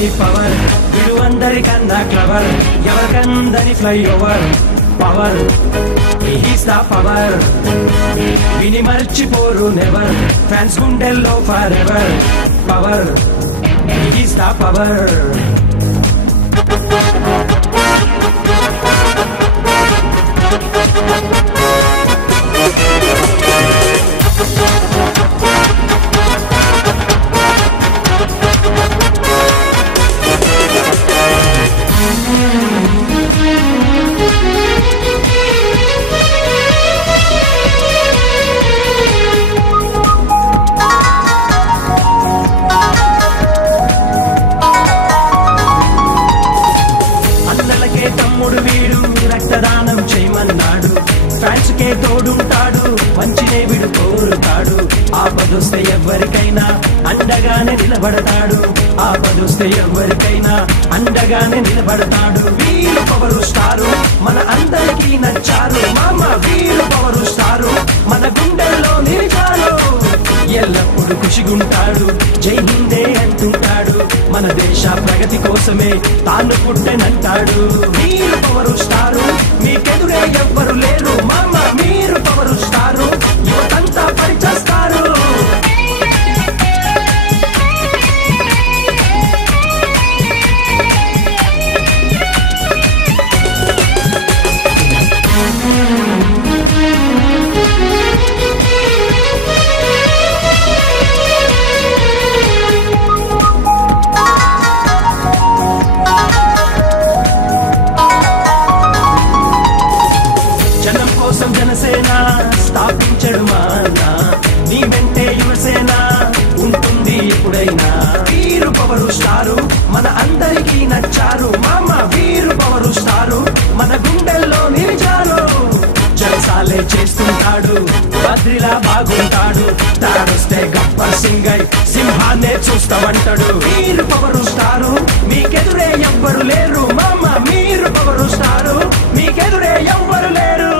వీని పవర్ వీడు అందరికన్నా క్లవర్ ఎవరికందని flyover power he's the power వీని మర్చిపోరు నెవర్ ఫ్యాన్స్ గుండెల్లో for ever power he's the power తమ్ముడు వీడు రక్తదానం చేయమన్నాడు ఫ్యాన్స్ కే తోడుంటాడు మంచినే వీడు కోరుతాడు ఆపదొస్తే ఎవరికైనా అండగానే నిలబడతాడు ఆపదొస్తే ఎవరికైనా అండగానే నిలబడతాడు వీరు పవరు స్టారు మన అందరికీ నచ్చారు మామ వీరు పవరు స్టారు మన గుండెల్లో నిలిచారు ఎల్లప్పుడు ఖుషిగుంటాడు జై హిందే అంటుంటాడు మన దేశ ప్రగతి కోసమే తాను పుట్టెనంటాడు మీరు పవరు స్టారు మీకెదురే ఎవ్వరు లేరు మామ మీరు పవరు స్టారు యువతంతా పరిచేస్తారు జనసేన స్థాపించడు మానా నీ వెంటే యువసేన ఉంటుంది ఎప్పుడైనా వీరు పవరు స్టారు మన అందరికీ నచ్చారు మామ వీరు పవరు స్టారు మన గుండెల్లో నిలిచారు జలసాలే చేస్తుంటాడు బద్రిలా బాగుంటాడు తాడొస్తే గబ్బర్ సింగై సింహాన్నే చూస్తామంటాడు వీరు పవరు స్టారు మీకెదురే ఎవ్వరు లేరు మామ మీరు పవరు స్టారు మీకెదురే ఎవ్వరు లేరు